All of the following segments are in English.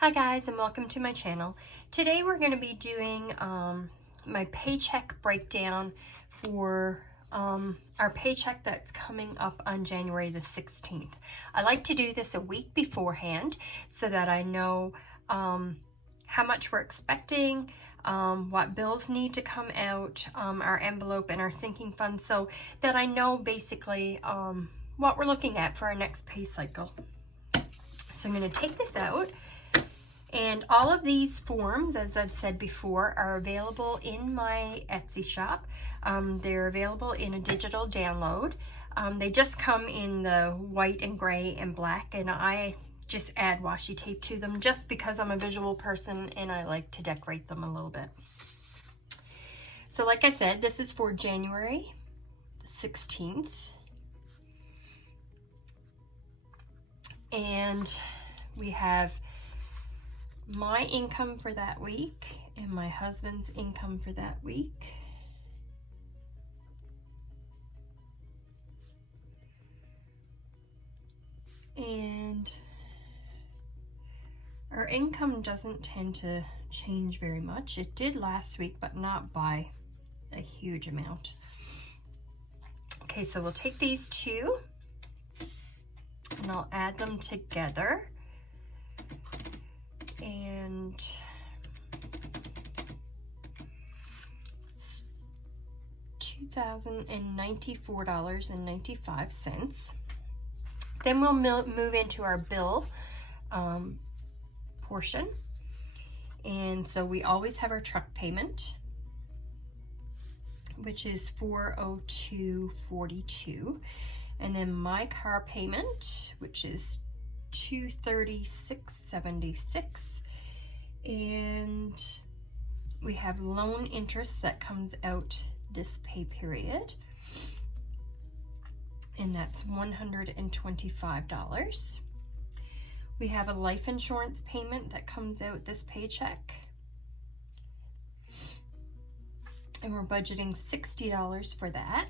Hi guys, and welcome to my channel. Today we're going to be doing my paycheck breakdown for our paycheck that's coming up on January the 16th. I like to do this a week beforehand so that I know how much we're expecting, what bills need to come out, our envelope and our sinking fund, so that I know basically what we're looking at for our next pay cycle. So I'm going to take this out. And all of these forms, as I've said before, are available in my Etsy shop. They're available in a digital download. They just come in the white and gray and black, and I just add washi tape to them just because I'm a visual person and I like to decorate them a little bit. So like I said, this is for January 16th. And we have my income for that week and my husband's income for that week. And our income doesn't tend to change very much. It did last week, but not by a huge amount. Okay, so we'll take these two and I'll add them together. And it's $2,094.95. Then we'll move into our bill portion. And so we always have our truck payment, which is $402.42. And then my car payment, which is $236.76, and we have loan interest that comes out this pay period, and that's $125. We have a life insurance payment that comes out this paycheck, and we're budgeting $60 for that.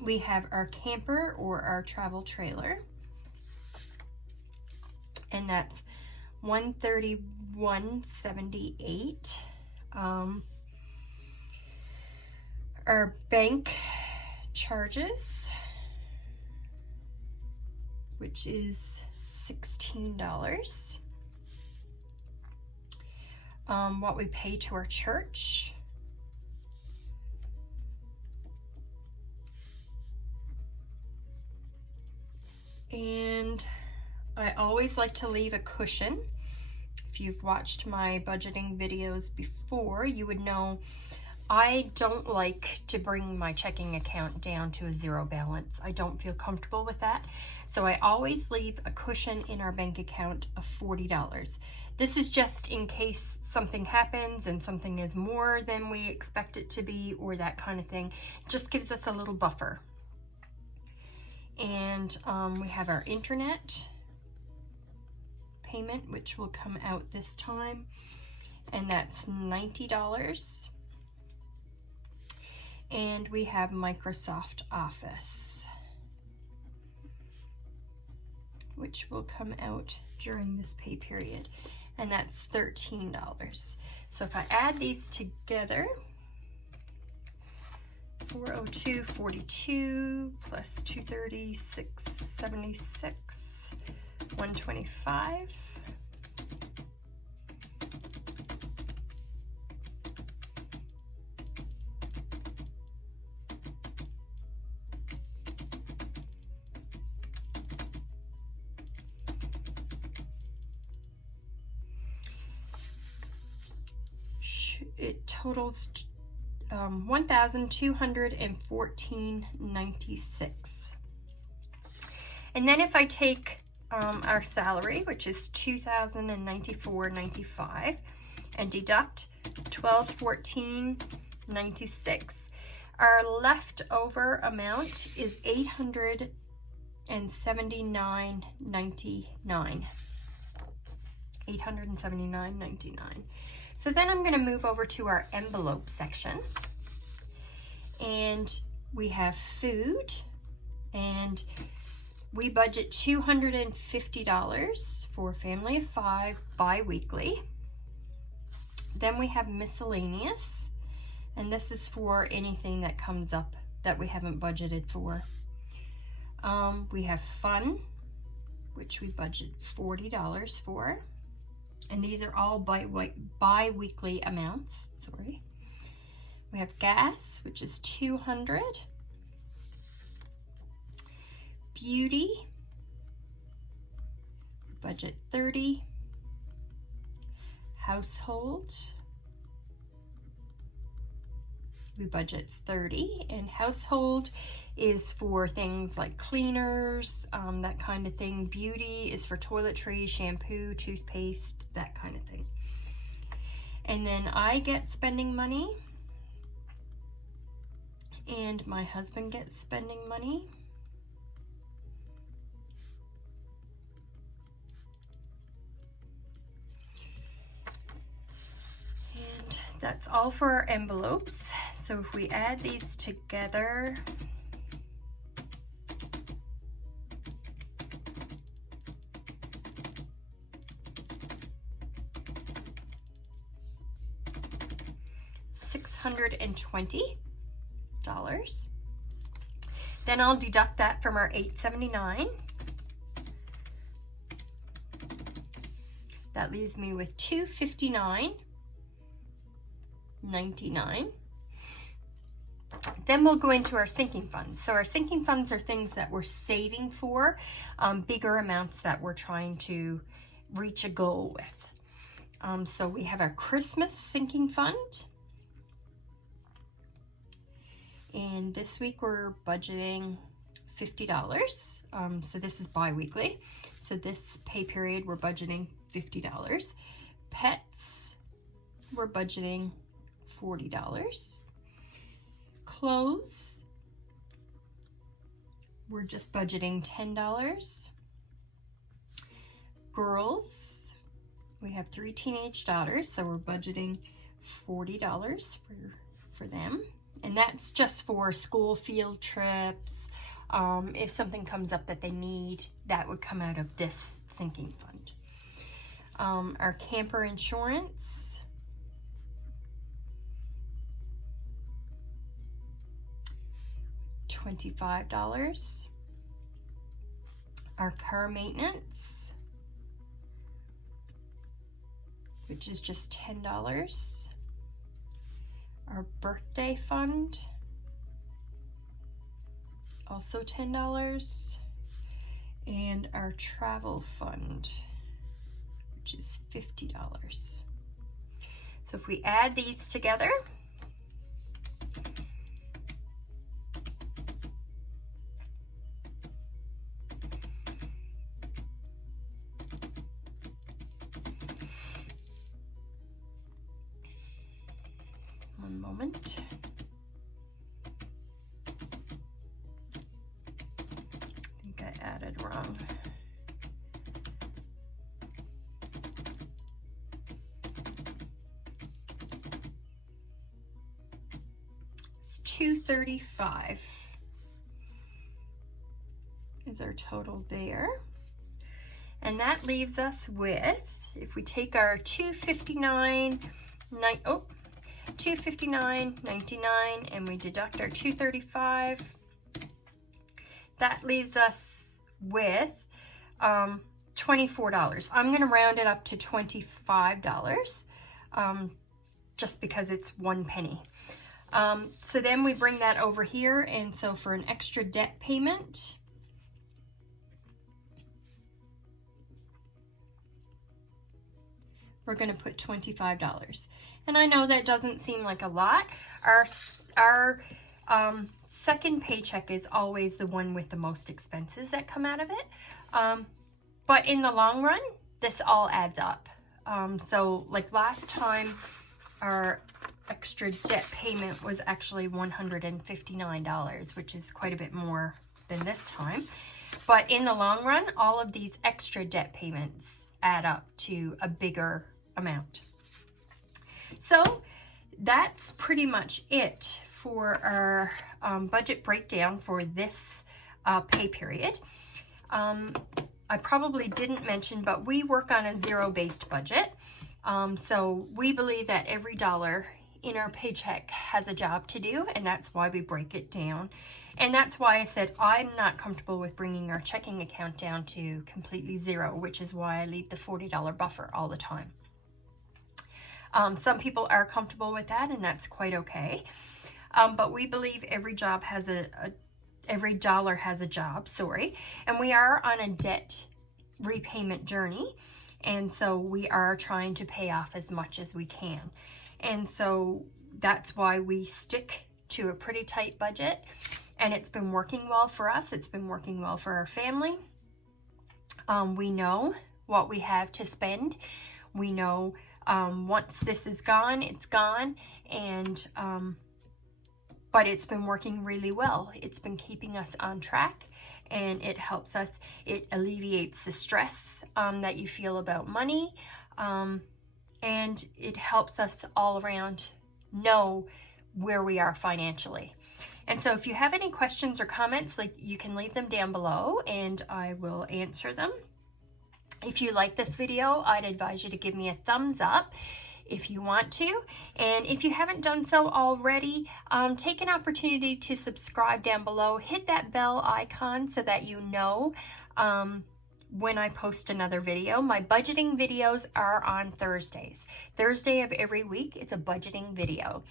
We have our camper or our travel trailer, and that's $131.78. Our bank charges, which is $16. What we pay to our church, and I always like to leave a cushion. If you've watched my budgeting videos before, you would know I don't like to bring my checking account down to a zero balance. I don't feel comfortable with that. So I always leave a cushion in our bank account of $40. This is just in case something happens and something is more than we expect it to be or that kind of thing. It just gives us a little buffer. And we have our internet payment, which will come out this time, and that's $90. And we have Microsoft Office, which will come out during this pay period, and that's $13. So if I add these together, $402.42 plus $236.76, $125. It totals $1,214.96. And then if I take our salary, which is $2,094.95, and deduct $1,214.96, our leftover amount is $879.99. $879.99. So then I'm going to move over to our envelope section, and we have food, and We budget $250 for a family of 5 bi-weekly. Then we have miscellaneous, and this is for anything that comes up that we haven't budgeted for. We have fun, which we budget $40 for. And these are all bi-weekly amounts, sorry. We have gas, which is $200. Beauty, budget $30. Household, we budget $30, and household is for things like cleaners, that kind of thing. Beauty is for toiletries, shampoo, toothpaste, that kind of thing. And then I get spending money, and my husband gets spending money. And that's all for our envelopes. So if we add these together, $620. Then I'll deduct that from our $879. That leaves me with $259.99. Then we'll go into our sinking funds. So our sinking funds are things that we're saving for, bigger amounts that we're trying to reach a goal with. So we have our Christmas sinking fund. And this week we're budgeting $50. So this is bi-weekly. So this pay period we're budgeting $50. Pets, we're budgeting $40. Clothes, we're just budgeting $10. Girls, we have 3 teenage daughters, so we're budgeting $40 for them. And that's just for school field trips. If something comes up that they need, that would come out of this sinking fund. Our camper insurance, $25. Our car maintenance, which is just $10. Our birthday fund, also $10. And our travel fund, which is $50. So if we add these together, one moment. I think I added wrong. It's $235 is our total there. And that leaves us with, if we take our $259.99 and we deduct our $235, that leaves us with $24. I'm going to round it up to $25 just because it's 1 penny. So then we bring that over here, and so for an extra debt payment, we're going to put $25. And I know that doesn't seem like a lot. Our second paycheck is always the one with the most expenses that come out of it. But in the long run, this all adds up. So like last time, our extra debt payment was actually $159, which is quite a bit more than this time. But in the long run, all of these extra debt payments add up to a bigger amount. So that's pretty much it for our budget breakdown for this pay period. I probably didn't mention, but we work on a zero-based budget. So we believe that every dollar in our paycheck has a job to do, and that's why we break it down. And that's why I said I'm not comfortable with bringing our checking account down to completely zero, which is why I leave the $40 buffer all the time. Some people are comfortable with that, and that's quite okay. But we believe every dollar has a job, and we are on a debt repayment journey, and so we are trying to pay off as much as we can. And so that's why we stick to a pretty tight budget, and it's been working well for us. It's been working well for our family. We know what we have to spend. We know once this is gone, it's gone, and but it's been working really well. It's been keeping us on track, and it helps us. It alleviates the stress that you feel about money, and it helps us all around know where we are financially. And so if you have any questions or comments, you can leave them down below, and I will answer them. If you like this video, I'd advise you to give me a thumbs up if you want to. And if you haven't done so already, take an opportunity to subscribe down below. Hit that bell icon so that you know when I post another video. My budgeting videos are on Thursdays. Thursday of every week, it's a budgeting video.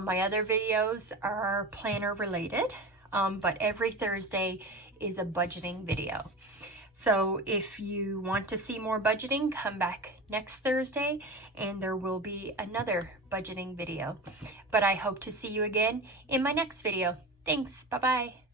My other videos are planner related, but every Thursday is a budgeting video. So if you want to see more budgeting, come back next Thursday and there will be another budgeting video. But I hope to see you again in my next video. Thanks. Bye-bye.